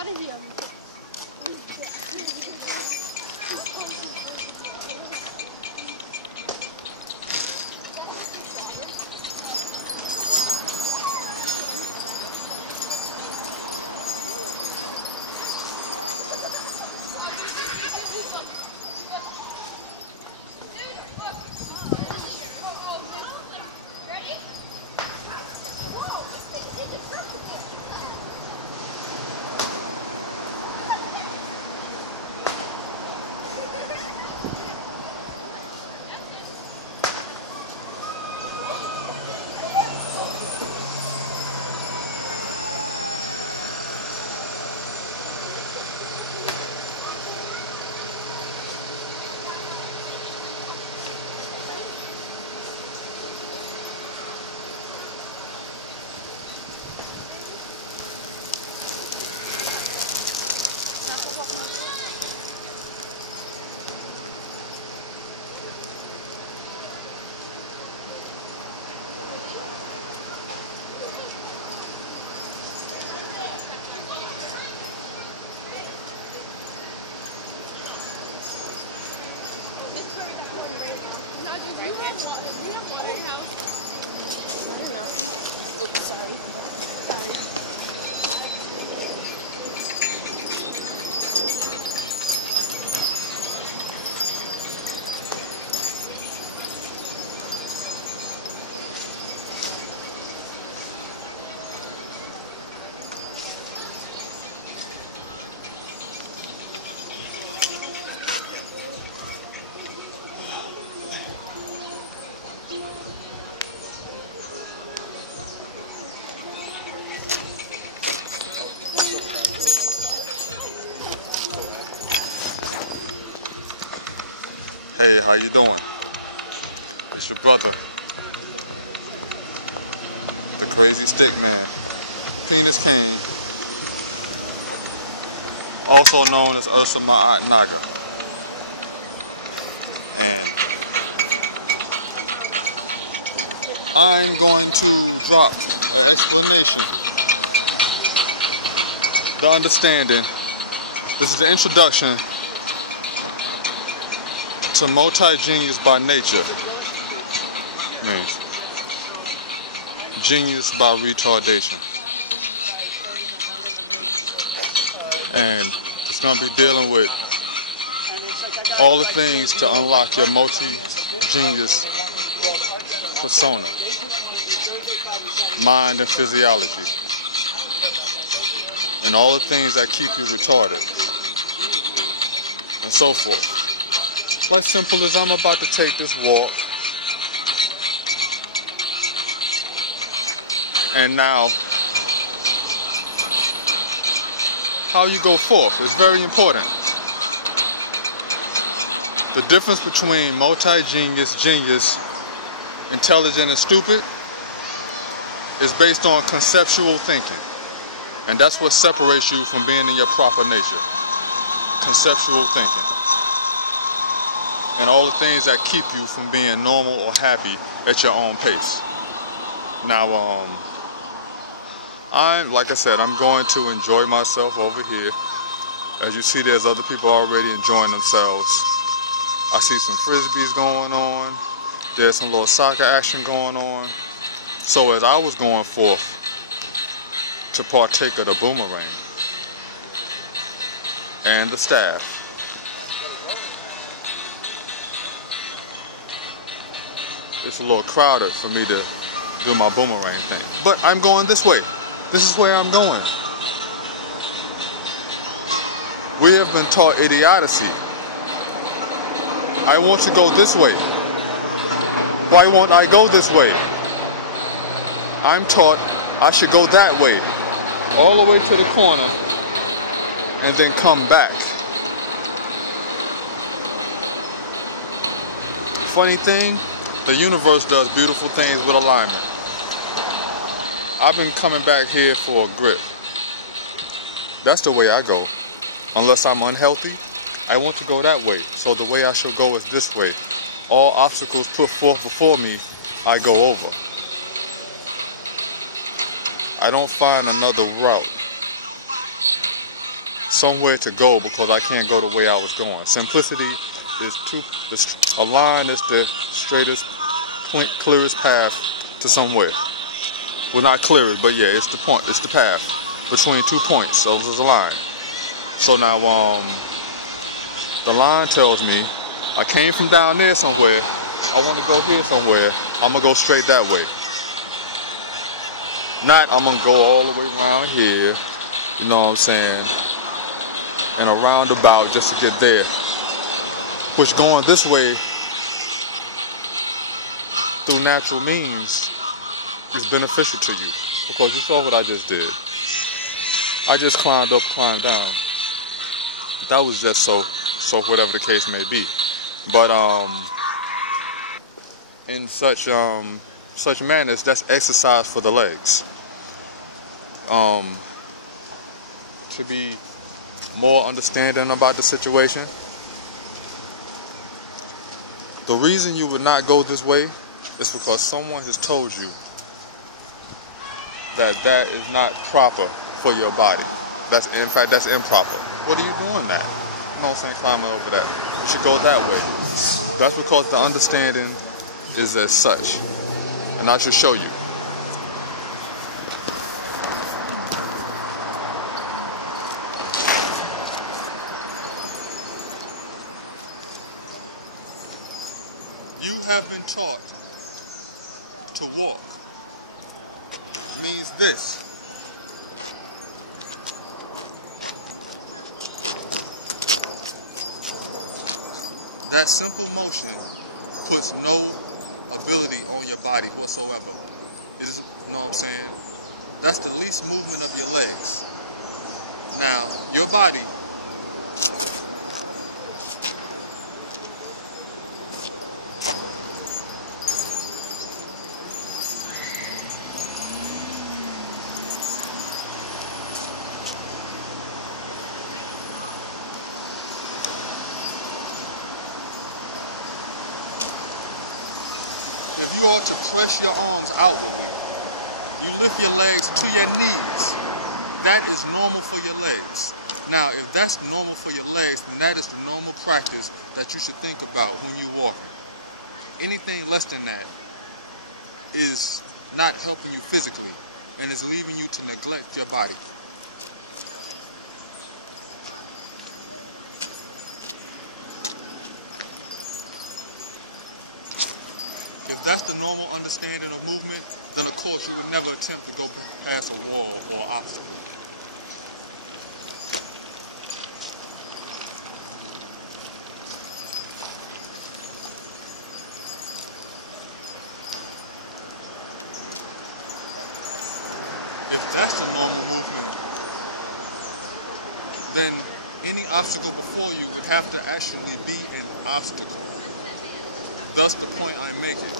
out of here. Do you have water in your house? I don't know. Oops, sorry. Hey, how you doing? It's your brother, the crazy stick man, Penis King, also known as Ursa Ma'at Naga. And I'm going to drop the explanation, the understanding. This is the introduction to multi-genius by nature, means genius by retardation. And it's going to be dealing with all the things to unlock your multi-genius persona, mind and physiology, and all the things that keep you retarded, and so forth. Like simple as I'm about to take this walk, and now how you go forth is very important. The difference between multi-genius, genius, intelligent and stupid is based on conceptual thinking, and that's what separates you from being in your proper nature. Conceptual thinking. And all the things that keep you from being normal or happy at your own pace. Now, like I said, I'm going to enjoy myself over here. As you see, there's other people already enjoying themselves. I see some frisbees going on. There's some little soccer action going on. So as I was going forth to partake of the boomerang and the staff, it's a little crowded for me to do my boomerang thing. But I'm going this way. This is where I'm going. We have been taught idiocy. I want to go this way. Why won't I go this way? I'm taught I should go that way. All the way to the corner and then come back. Funny thing, the universe does beautiful things with alignment. I've been coming back here for a grip. That's the way I go. Unless I'm unhealthy, I want to go that way. So the way I shall go is this way. All obstacles put forth before me, I go over. I don't find another route. somewhere to go because I can't go the way I was going. Simplicity is a line is the straightest, clearest path to somewhere. Well, not clearest, but yeah, it's the point. It's the path between 2 points. So there's a line. So now, the line tells me I came from down there somewhere. I want to go here somewhere. I'm gonna go straight that way. Not I'm gonna go all the way around here. You know what I'm saying? And a roundabout just to get there. Which going this way through natural means is beneficial to you. Because you saw what I just did. I just climbed up, climbed down. That was just so whatever the case may be. But in such manners, that's exercise for the legs. To be more understanding about the situation. The reason you would not go this way is because someone has told you that is not proper for your body. In fact, that's improper. What are you doing that? You know what I'm saying? Climbing over that. You should go that way. That's because the understanding is as such. And I should show you. You have been taught to walk. Means this. That simple motion puts no ability on your body whatsoever. You know what I'm saying? That's the least movement of your legs. Now, your body you ought to press your arms outward. You lift your legs to your knees. That is normal for your legs. Now, if that's normal for your legs, then that is the normal practice that you should think about when you're walking. Anything less than that is not helping you physically and is leaving you to neglect your body. That's the normal understanding of movement, then of course you would never attempt to go past a wall or obstacle. If that's the normal movement, then any obstacle before you would have to actually be an obstacle. Thus the point I'm making.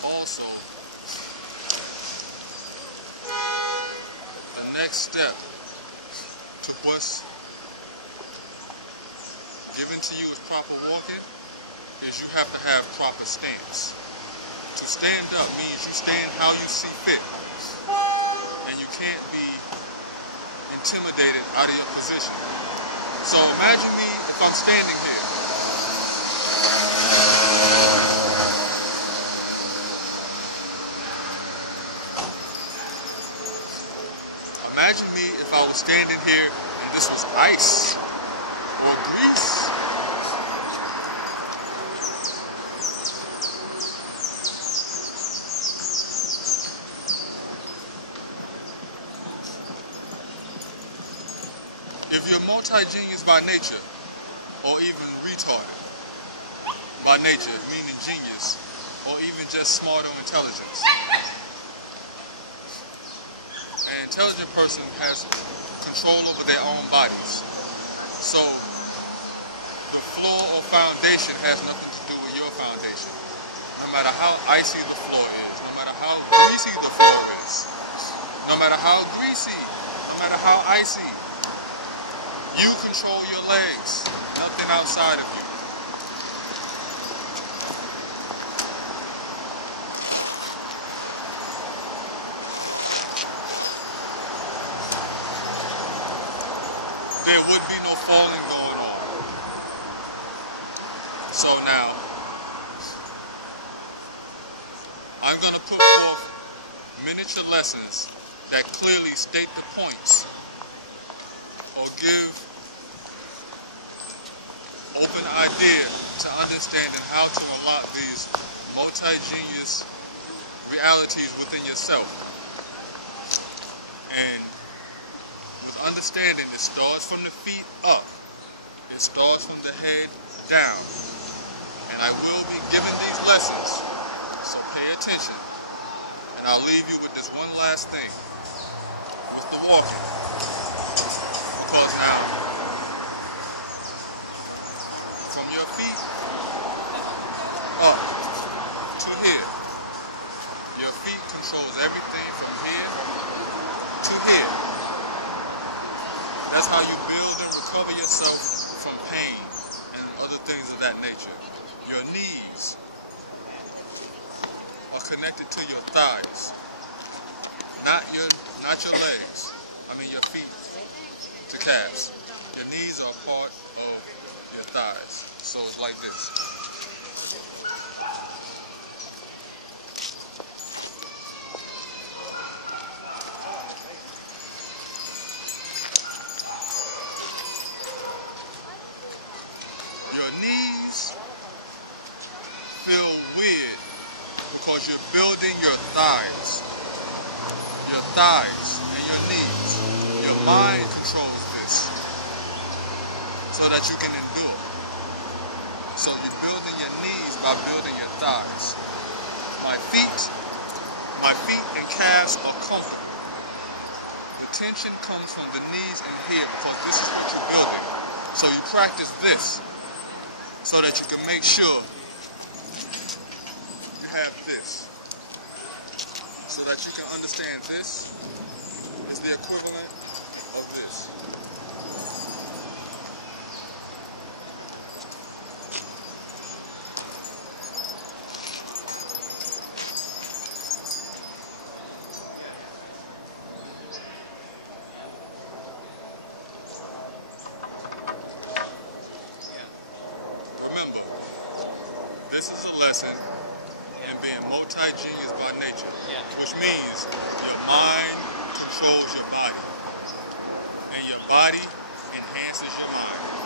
Also, the next step to what's given to you as proper walking is you have to have proper stance. To stand up means you stand how you see fit. And you can't be intimidated out of your position. So imagine me if I'm standing here. Imagine me if I was standing here and this was ice or grease. If you're multi-genius by nature, or even retarded by nature, meaning genius, or even just smart on intelligence, intelligent person has control over their own bodies. So the floor or foundation has nothing to do with your foundation. No matter how icy the floor is, no matter how greasy the floor is, no matter how greasy, no matter how icy, you control your legs, nothing outside of you. There would be no falling going on. So now, I'm going to put forth miniature lessons that clearly state the points or give open idea to understanding how to unlock these multi-genius realities within yourself. And with understanding, it starts from the feet up. It starts from the head down. And I will be giving these lessons, so pay attention. And I'll leave you with this one last thing, with the walking. Because now, from your feet up to here, your feet controls everything from here to here. That's how you build and recover yourself from pain and other things of that nature. Your knees are connected to your thighs, not your legs. I mean your feet to calves. Your knees are part of your thighs. So it's like this. Your knees feel weird because you're building your thighs and your knees. Your mind controls this so that you can endure. So you're building your knees by building your thighs. My feet and calves are comfortable. The tension comes from the knees and here because this is what you're building. So you practice this so that you can make sure you have this. So that you can understand this is the equivalent of this. Remember, this is a lesson in being multi-genius by nature, which means your mind controls your body, and your body enhances your mind.